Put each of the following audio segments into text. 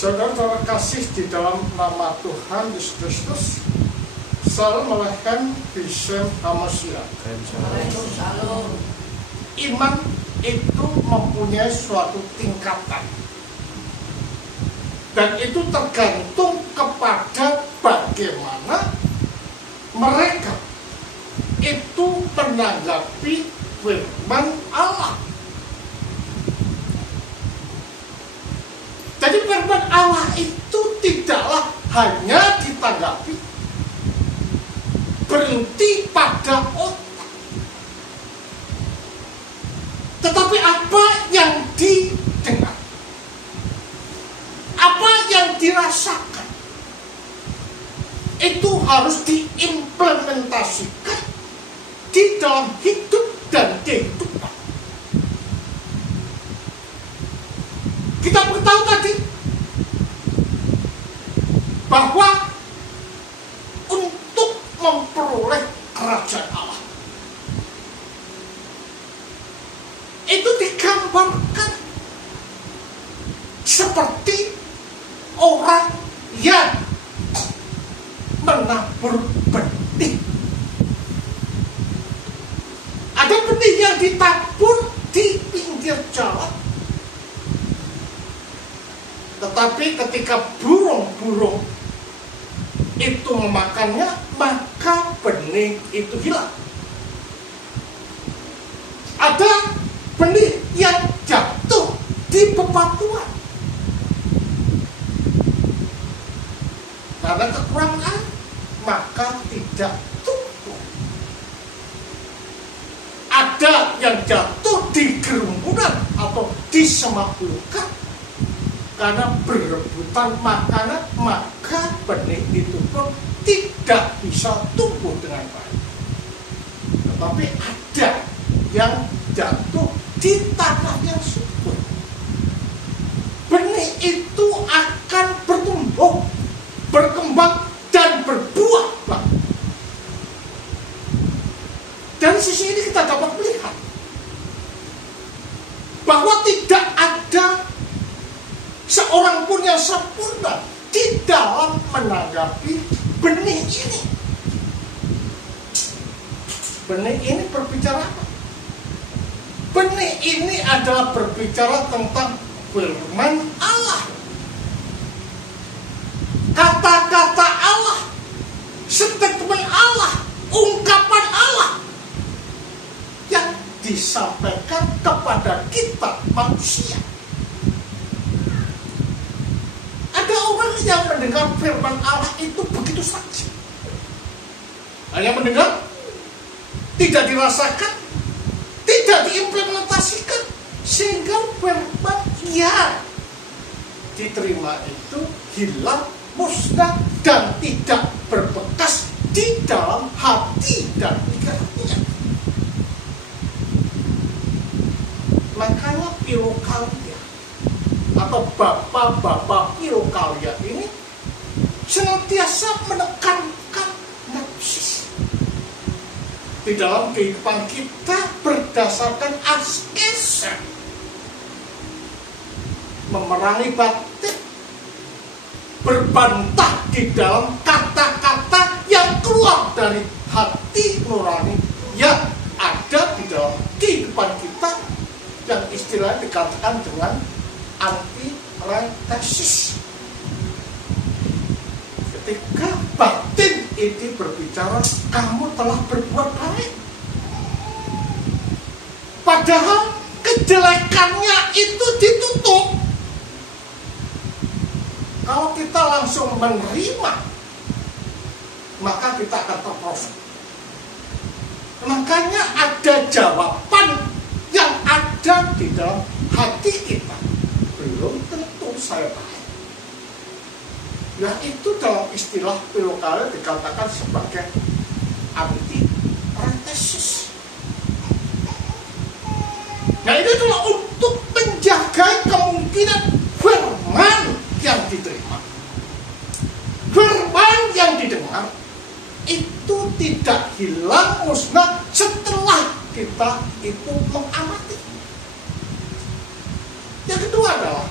Saudara kasih di dalam nama Tuhan Yesus Kristus, salam melahirkan Bishem Hamasya. Iman itu mempunyai suatu tingkatan, dan itu tergantung kepada bagaimana mereka itu menanggapi firman Allah. Jadi firman Allah itu tidaklah hanya ditanggapi berhenti pada otak, tetapi apa yang didengar, apa yang dirasakan, itu harus diimplementasikan di dalam hidup dan kehidupan. Kita beritahu tadi bahwa untuk memperoleh kerajaan Allah itu digambarkan seperti orang yang menabur benih. Ada benih yang ditabur di pinggir jalan, tetapi ketika burung-burung itu memakannya, maka benih itu hilang. Ada benih yang jatuh di bebatuan karena kekurangan air, maka tidak tumbuh. Ada yang jatuh di gerumbunan atau di semak belukar karena berebutan makanan, maka benih itu pun tidak bisa tumbuh dengan baik. Tetapi ada yang jatuh di tanah yang subur. Benih itu akan bertumbuh, berkembang, dan berbuah. Dari sisi ini kita dapat melihat bahwa tidak ada seorang pun yang sempurna di dalam menanggapi benih ini. Benih ini berbicara apa? Benih ini adalah berbicara tentang firman Allah, kata-kata Allah, statement Allah, ungkapan Allah yang disampaikan kepada kita manusia. Ada orang yang mendengar firman Allah itu begitu saja, hanya mendengar, tidak dirasakan, tidak diimplementasikan, sehingga firman yang diterima itu hilang, musnah, dan tidak berbekas di dalam hati dan pikirannya. Makanya Filokalia atau bapak-bapak Filokalia ini senantiasa menekankan nafsu di dalam kehidupan kita berdasarkan askesa, memerangi batin, berbantah di dalam kata-kata yang keluar dari hati nurani yang ada di dalam kehidupan kita, yang istilahnya dikatakan dengan antiretesis. Ketika batin itu berbicara, kamu telah berbuat baik, padahal kejelekannya itu ditutup. Kalau kita langsung menerima, maka kita akan terprosok. Makanya ada jawaban yang ada di dalam hati kita, belum tentu saya baik. Ya, itu dalam istilah Filokalia dikatakan sebagai antiretesis. Nah, ini adalah untuk menjaga kemungkinan firman yang diterima, firman yang didengar itu tidak hilang musnah setelah kita itu mengamati. Yang kedua adalah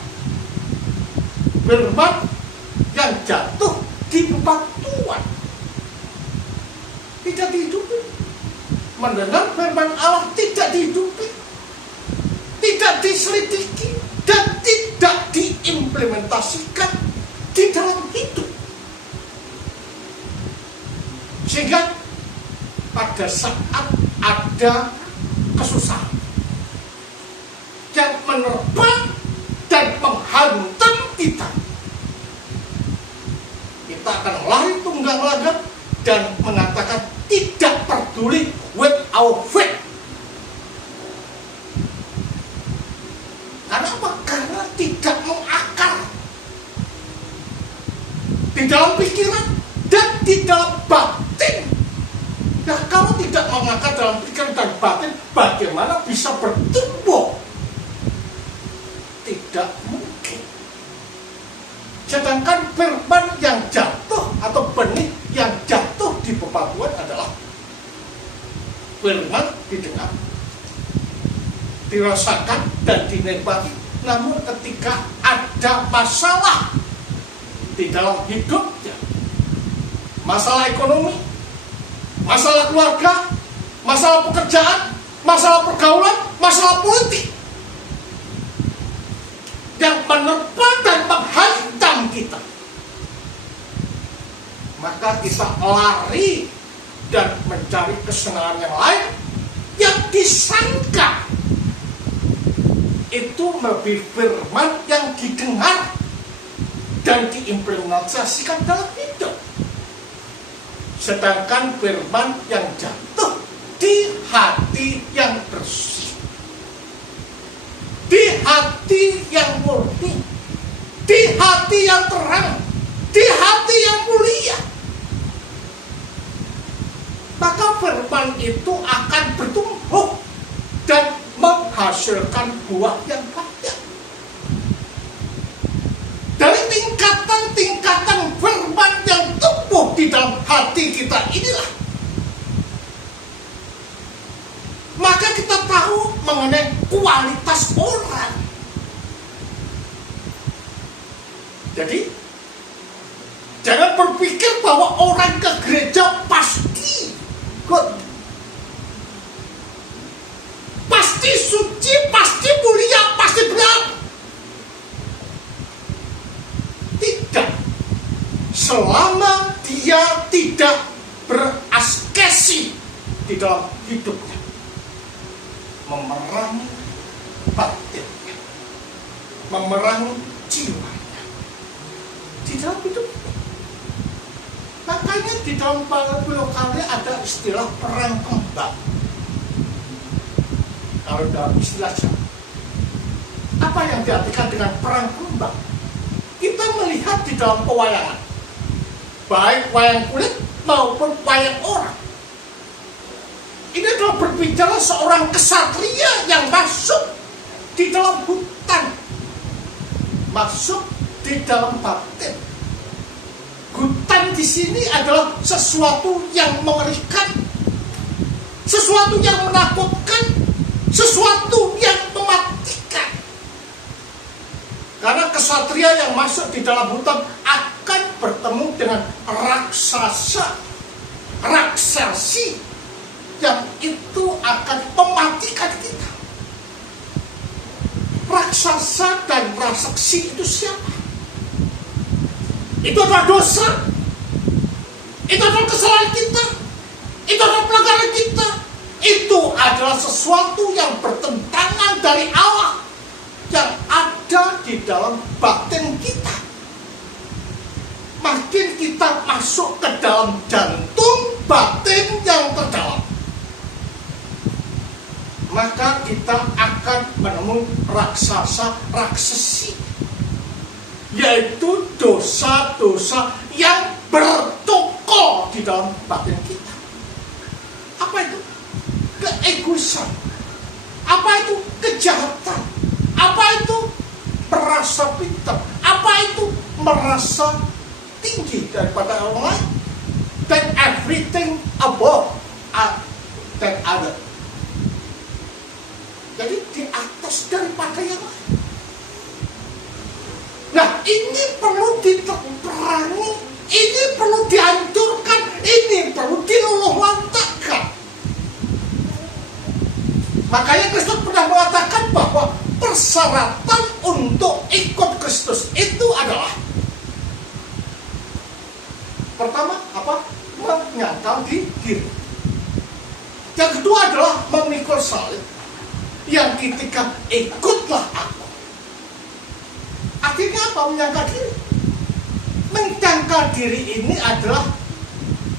firman yang jatuh di bebatuan, tidak dihidupi. Mendengar firman Allah tidak dihidupi, tidak diselidiki, dan tidak diimplementasikan di dalam hidup. Sehingga pada saat ada kesusahan yang menerpa dan menghantam kita, kita akan lari tunggang langgang dan mengatakan tidak peduli with our faith. Karena apa? Karena tidak mengakar di dalam pikiran dan di dalam batin. Nah, kalau tidak mengakar dalam pikiran dan batin, bagaimana bisa bertumbuh? Tidak mungkin. Sedangkan firman yang jatuh atau benih yang jatuh di bebatuan adalah firman didengar, dirasakan dan dinikmati. Namun ketika ada masalah di dalam hidupnya, masalah ekonomi, masalah keluarga, masalah pekerjaan, masalah pergaulan, masalah politik yang menerpa dan menghantam kita, maka kita lari dan mencari kesenangan yang lain yang disangka itu lebih firman yang didengar dan diimplementasikan dalam hidup. Sedangkan firman yang jatuh di hati yang bersih, di hati yang murni, di hati yang terang, di hati yang mulia, maka firman itu akan bertumbuh dan menghasilkan buah yang banyak. Dari tingkatan-tingkatan firman yang tumbuh di dalam hati kita inilah, maka kita tahu mengenai kualitas orang. Jadi jangan berpikir bahwa orang ke gereja pasti good, pasti suci, pasti mulia, pasti benar. Tidak, selama dia tidak beraskesi di dalam hidupnya, memerangi batinnya, memerangi jiwanya di dalam hidupnya. Makanya di dalam lokalnya ada istilah perang kembang. Kalau dalam istilah Jawa, apa yang diartikan dengan perang kembang? Kita melihat di dalam pewayangan, baik wayang kulit maupun wayang orang, ini adalah berbicara seorang kesatria yang masuk di dalam hutan, masuk di dalam batin. Hutan di sini adalah sesuatu yang mengerikan, sesuatu yang menakutkan, sesuatu yang mematikan. Karena kesatria yang masuk di dalam hutan akan bertemu dengan raksasa, raksasi yang itu akan mematikan kita. Raksasa dan raksasi itu siapa? Itu adalah dosa, itu adalah kesalahan kita, itu adalah pelanggaran kita, itu adalah sesuatu yang bertentangan dari Allah yang ada di dalam batin kita. Makin kita masuk ke dalam jantung batin yang terdalam, maka kita akan menemui raksasa, raksasi, yaitu dosa-dosa yang bertokol di dalam batin kita. Apa itu? Keegoisan. Apa itu? Kejahatan. Apa itu? Merasa pintar. Apa itu? Merasa tinggi daripada orang lain. Dan everything above than other. Jadi di atas daripada yang lain. Nah, ini Makanya Kristus pernah mengatakan bahwa persyaratan untuk ikut Kristus itu adalah pertama apa? Menyangkal diri. Yang kedua adalah memikul salib. Yang ketiga, ikutlah aku. Akhirnya apa? Menyangkal diri. Menyangkal diri ini adalah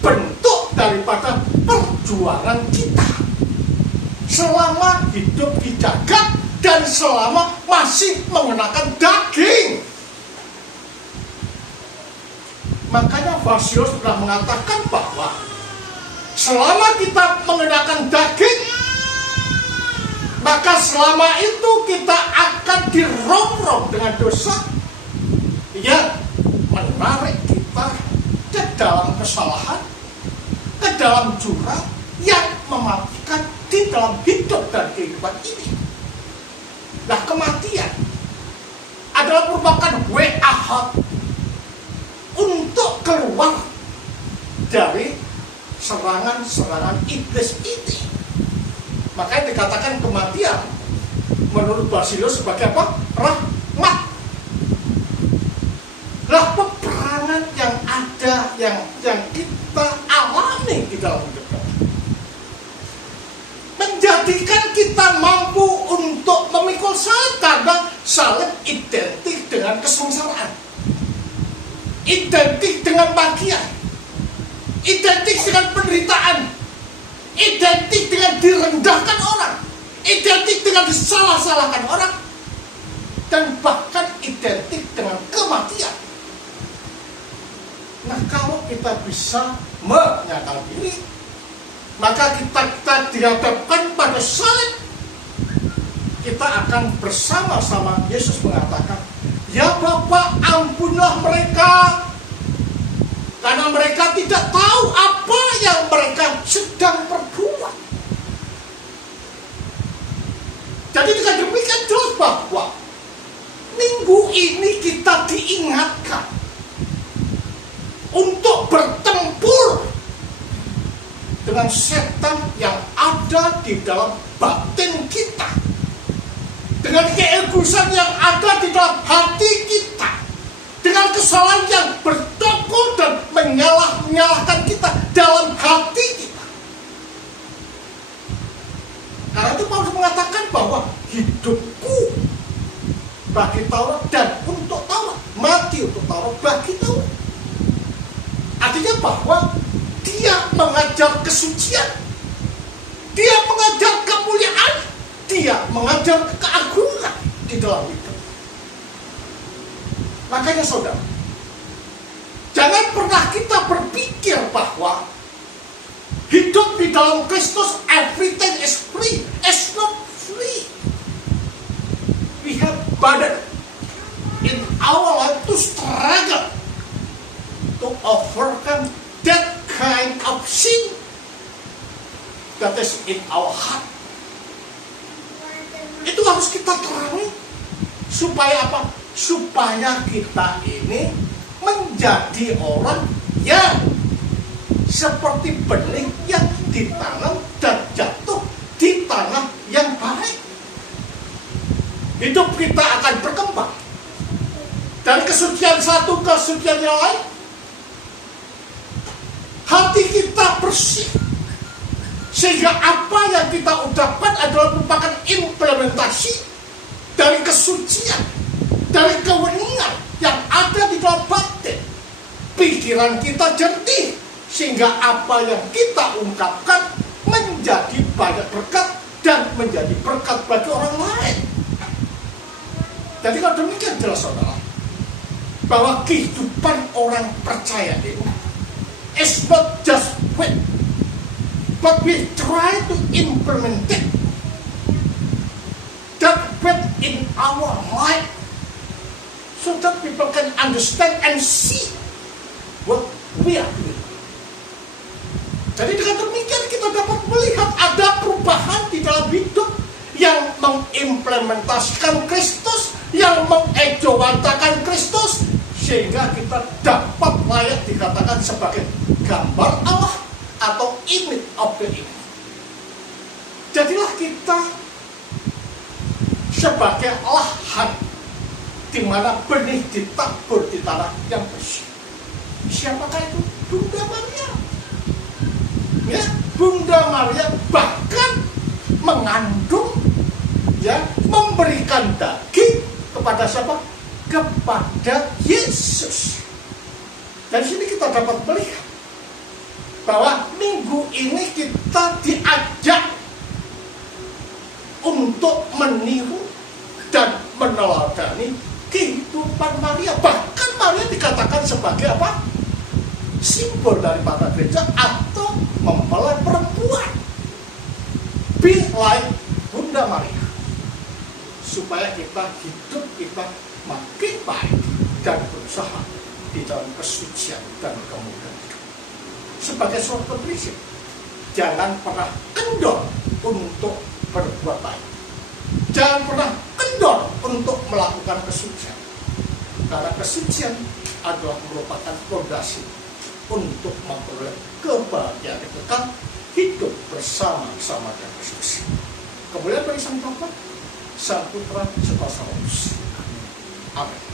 bentuk daripada perjuangan kita selama hidup di jagat dan selama masih mengenakan daging. Makanya Basileus pernah mengatakan bahwa selama kita mengenakan daging, maka selama itu kita akan dirongrong dengan dosa yang menarik kita ke dalam kesalahan, ke dalam jurang yang mematikan di dalam hidup dan kehidupan ini. Nah, kematian adalah merupakan way out untuk keluar dari serangan-serangan iblis ini. Makanya dikatakan kematian menurut Basileus sebagai apa? Rahmat. Lah, peperangan yang ada, yang kita alami di dalam hidup menjadikan kita mampu untuk memikul salib, karena salib identik dengan kesengsaraan, identik dengan bagian, identik dengan penderitaan, identik dengan direndahkan orang, identik dengan disalah-salahkan orang, dan bahkan identik dengan kematian. Nah, kalau kita bisa menyangkal diri, maka kita dihadapkan pada salib, kita akan bersama-sama Yesus mengatakan, ya Bapa, ampunilah mereka, karena mereka tidak tahu apa yang mereka sedang perbuat. Jadi dengan demikian jelas bahwa minggu ini kita diingatkan untuk bertempur dengan setan yang ada di dalam batin kita, dengan keegoisan yang ada di dalam hati kita, dengan kesalahan yang bertokol dan menyalahkan kita dalam hati kita. Karena itu Paulus mengatakan bahwa hidupku bagi Taurat dan untuk Taurat, mati untuk Taurat bagi Taurat. Artinya bahwa dia mengajar kesucian, dia mengajar kemuliaan, dia mengajar keagungan di dalam hidup. Makanya saudara, jangan pernah kita berpikir bahwa hidup di dalam Kristus everything is free. It's not free. We have burden in our life to struggle to overcome that kind of sin that is in our heart. Itu harus kita terangi supaya apa? Supaya kita ini menjadi orang yang seperti benih yang ditanam dan jatuh di tanah yang baik. Hidup kita akan berkembang dari kesucian satu ke kesucian yang lain. Hati kita bersih, sehingga apa yang kita ucapkan adalah merupakan implementasi dari kesucian, dari kebenaran yang ada di dalam batin. Pikiran kita jernih, sehingga apa yang kita ungkapkan menjadi banyak berkat dan menjadi berkat bagi orang lain. Jadi kalau demikian jelas saudara, bahwa kehidupan orang percaya ini it's not just faith, but we try to implement it, that faith in our life, so that people can understand and see what we are doing. Jadi dengan demikian kita dapat melihat ada perubahan di dalam hidup yang mengimplementasikan Kristus, yang mengejawantakan Kristus, sehingga kita dapat layak dikatakan sebagai gambar Allah atau image of the image. Jadilah kita sebagai lahan di mana benih ditabur di tanah yang bersih. Siapakah itu? Bunda Maria. Ya, Bunda Maria bahkan mengandung, ya, memberikan daging kepada siapa? Kepada Yesus. Dan sini kita dapat melihat bahwa minggu ini kita diajak untuk meniru dan meneladani kehidupan Maria. Bahkan Maria dikatakan sebagai apa? Simbol daripada gereja atau mempelai perempuan. Be like Bunda Maria, supaya hidup kita makin baik dan berusaha di dalam kesucian dan kemuliaan hidup. Sebagai suatu prinsip, jangan pernah kendor untuk berbuat baik. Jangan pernah kendor untuk melakukan kesucian. Karena kesucian adalah merupakan fondasi untuk memperoleh kebahagiaan kekal hidup bersama-sama dengan Kristus. Kemudian bagi Sang Bapa, Sang Putra, serta Sang Roh Kudus. Amin.